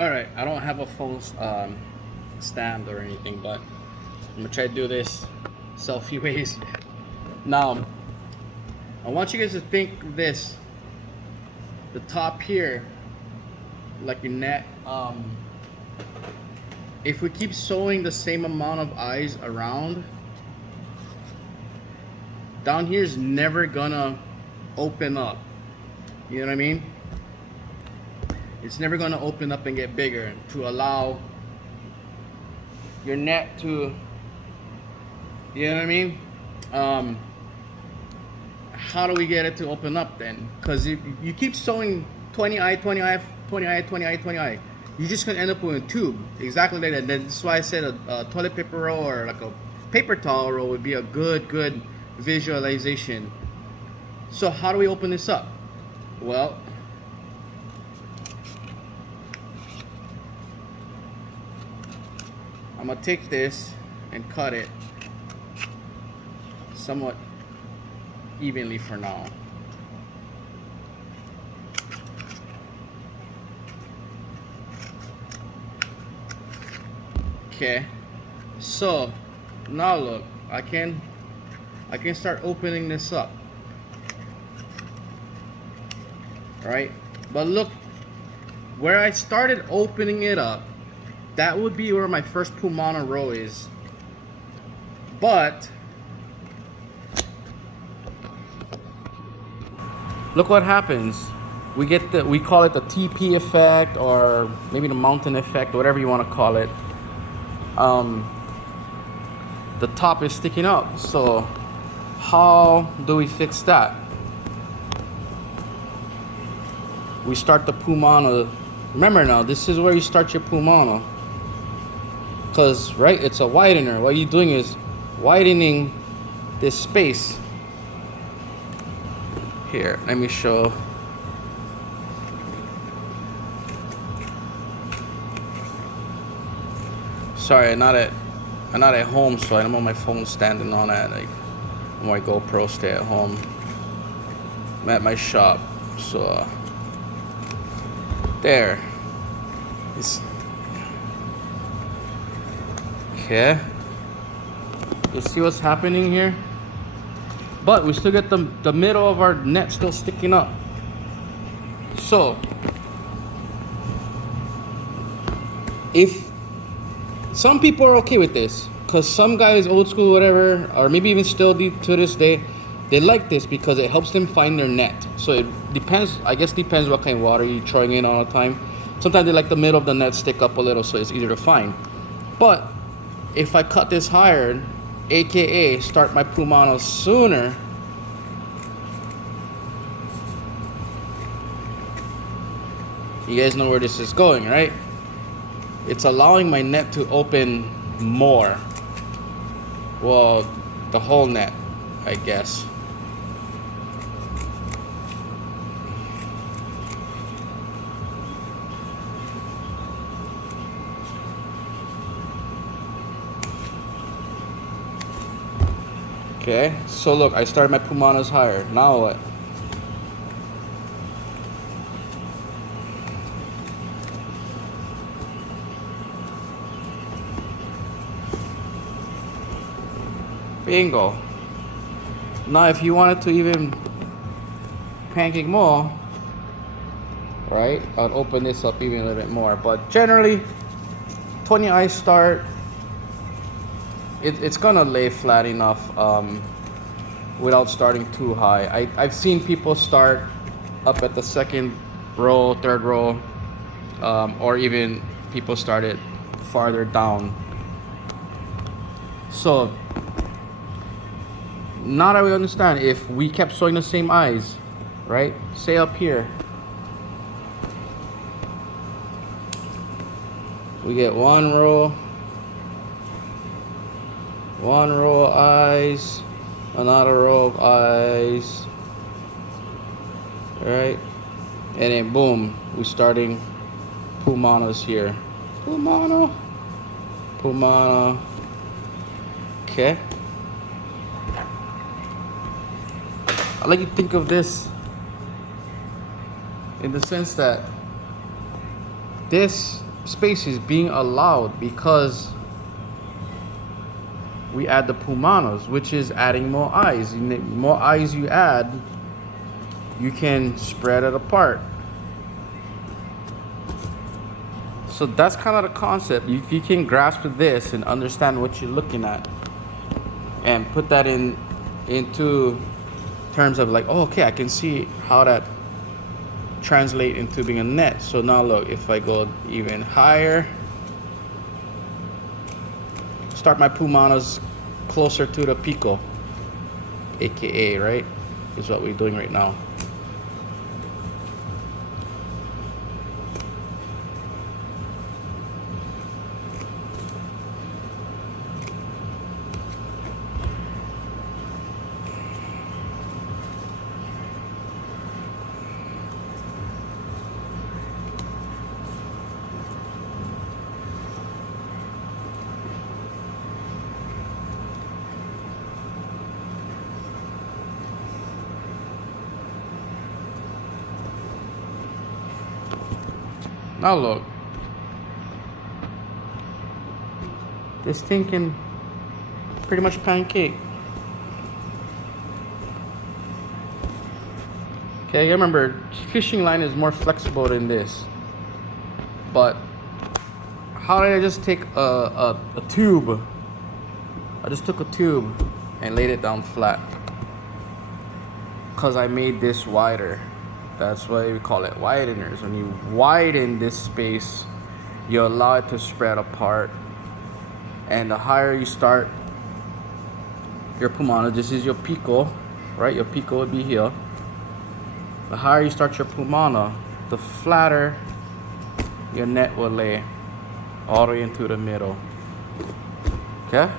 All right, I don't have a full stand or anything, but I'm gonna try to do this selfie ways. Now, I want you guys to think this: the top here, like your net. If we keep sewing the same amount of eyes around, down here is never gonna open up. You know what I mean? It's never gonna open up and get bigger to allow your net to, you know what I mean? How do we get it to open up then? Because if you keep sewing 20 eye, 20 eye, 20 eye, 20 eye, 20 eye, you're just gonna end up with a tube. Exactly like that. That's why I said a toilet paper roll or like a paper towel roll would be a good visualization. So how do we open this up? Well, I'm gonna take this and cut it somewhat evenly for now. Okay, so now look, I can start opening this up. Right? But look, where I started opening it up, that would be where my first Pumana row is. But look what happens. We call it the TP effect, or maybe the mountain effect, whatever you want to call it. The top is sticking up. So how do we fix that? We start the Pumana. Remember now, this is where you start your Pumana. Because, right, it's a widener. What you're doing is widening this space. Here, let me show. Sorry, I'm not at home, so I'm on my phone standing on it. Like, on my GoPro, stay at home. I'm at my shop, so there. It's okay. You see what's happening here? But we still get the middle of our net still sticking up. So if some people are okay with this, because some guys, old school, whatever, or maybe even still to this day, they like this because it helps them find their net. So it depends, I guess depends what kind of water you're throwing in all the time. Sometimes they like the middle of the net stick up a little so it's easier to find. But if I cut this higher, aka start my Pumana sooner, you guys know where this is going, right? It's allowing my net to open more. Well, the whole net, I guess. Okay, so look, I started my Pumanas higher. Now what? Bingo. Now if you wanted to even pancake more, right, I'll open this up even a little bit more. But generally, 20 eye start, it's gonna lay flat enough without starting too high. I've seen people start up at the second row, third row, or even people started farther down. So now that we understand, if we kept sewing the same eyes, right? Say up here, we get one row of eyes, another row of eyes, right? And then boom, we're starting Pumanas here. Pumana. Okay. I like to think of this in the sense that this space is being allowed because we add the Pumanas, which is adding more eyes. The more eyes you add, you can spread it apart. So that's kind of the concept. If you can grasp this and understand what you're looking at and put that into terms of like, oh, okay, I can see how that translate into being a net. So now look, if I go even higher, start my Pumanas closer to the pico, aka, right, is what we're doing right now. Now look, this thing can pretty much pancake. Okay, remember, fishing line is more flexible than this. But how did I just take a tube? I just took a tube and laid it down flat. Because I made this wider. That's why we call it wideners. When you widen this space, you allow it to spread apart. And the higher you start your Pumana, this is your pico, right? Your pico would be here. The higher you start your Pumana, the flatter your net will lay all the way into the middle. Okay?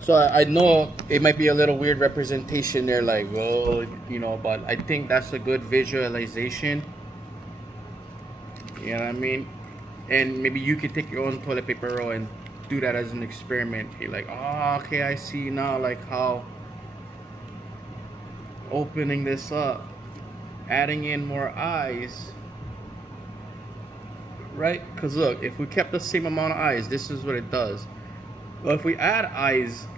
So I know it might be a little weird representation there, like, well, you know, but I think that's a good visualization. You know what I mean? And maybe you could take your own toilet paper roll and do that as an experiment. You're like, oh, okay, I see now, like how opening this up, adding in more eyes, right? Because look, if we kept the same amount of eyes, this is what it does. Well, if we add eyes,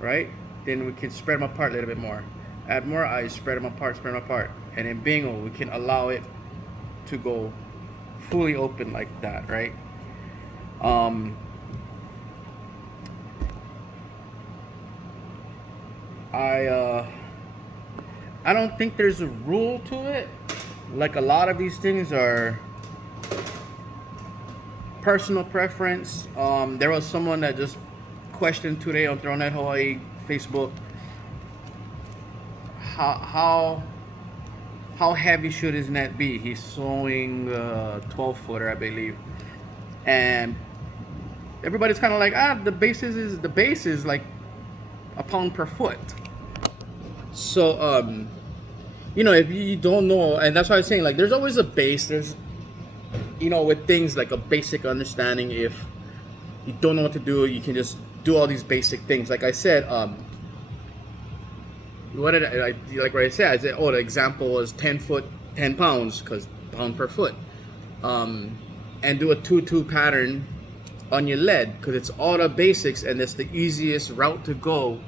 right, then we can spread them apart a little bit more. Add more eyes, spread them apart, and then bingo, we can allow it to go fully open like that, right? I don't think there's a rule to it. Like a lot of these things are personal preference. There was someone that just questioned today on Thronet Hawaii Facebook, how heavy should his net be? He's sewing 12-footer, I believe, and everybody's kind of like, the base is like a pound per foot. So you know, if you don't know, and that's why I was saying, like, there's always a base. There's, you know, with things like a basic understanding. If you don't know what to do, you can just do all these basic things. Like I said, what did I like what I said? I said, oh, the example was 10 foot, 10 pounds, because pound per foot. And do a 2-2 pattern on your lead, because it's all the basics, and it's the easiest route to go.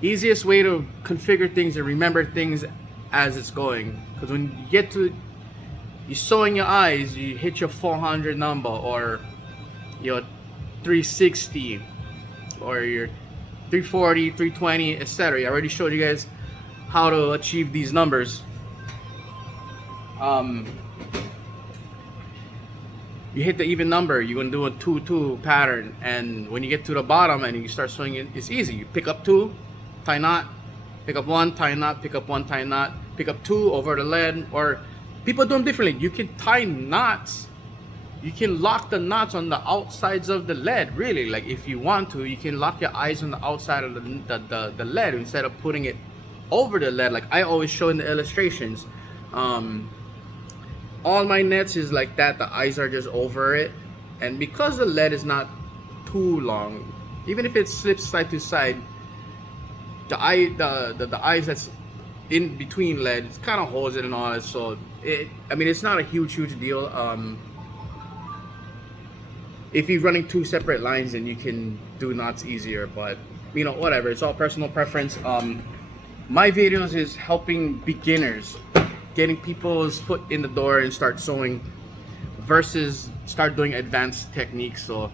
Easiest way to configure things and remember things as it's going. Because when you get to, you're sewing your eyes, you hit your 400 number, or your 360, or your 340, 320, etc. I already showed you guys how to achieve these numbers. You hit the even number, you're gonna do a 2-2 pattern, and when you get to the bottom and you start sewing it, it's easy. You pick up 2, tie knot, pick up 1, tie knot, pick up 1, tie knot, pick up 2 over the lead. Or people do them differently. You can tie knots. You can lock the knots on the outsides of the lead, really. Like, if you want to, you can lock your eyes on the outside of the lead instead of putting it over the lead, like I always show in the illustrations. All my nets is like that. The eyes are just over it, and because the lead is not too long, even if it slips side to side, the eyes that's in between lead, it kind of holds it and all that, so I mean, it's not a huge deal. If you're running two separate lines, then you can do knots easier. But you know, whatever. It's all personal preference. My videos is helping beginners, getting people's foot in the door and start sewing, versus start doing advanced techniques. So,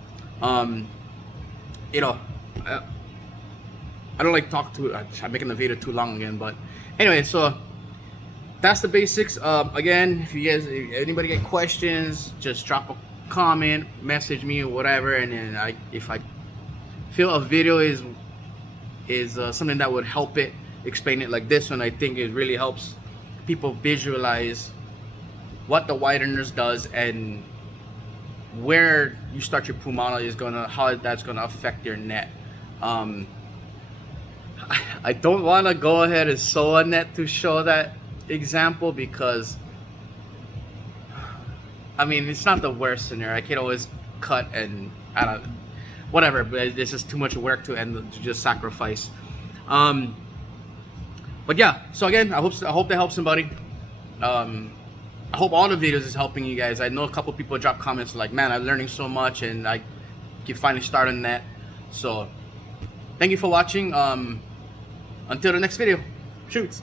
you know, I don't like talk to. I'm making the video too long again, but anyway, so that's the basics. Again, if anybody get questions, just drop a comment, message me or whatever, and then if I feel a video is something that would help it, explain it like this one, I think it really helps people visualize what the wideners does and where you start your Pumana is how that's gonna affect your net. I don't want to go ahead and sew a net to show that example, because I mean, it's not the worst scenario. I can always cut and whatever, but it's just too much work to just sacrifice. But yeah, so again, I hope that helps somebody. I hope all the videos is helping you guys. I know a couple people drop comments like, man, I'm learning so much and I can finally start on that. So thank you for watching. Until the next video, shoots.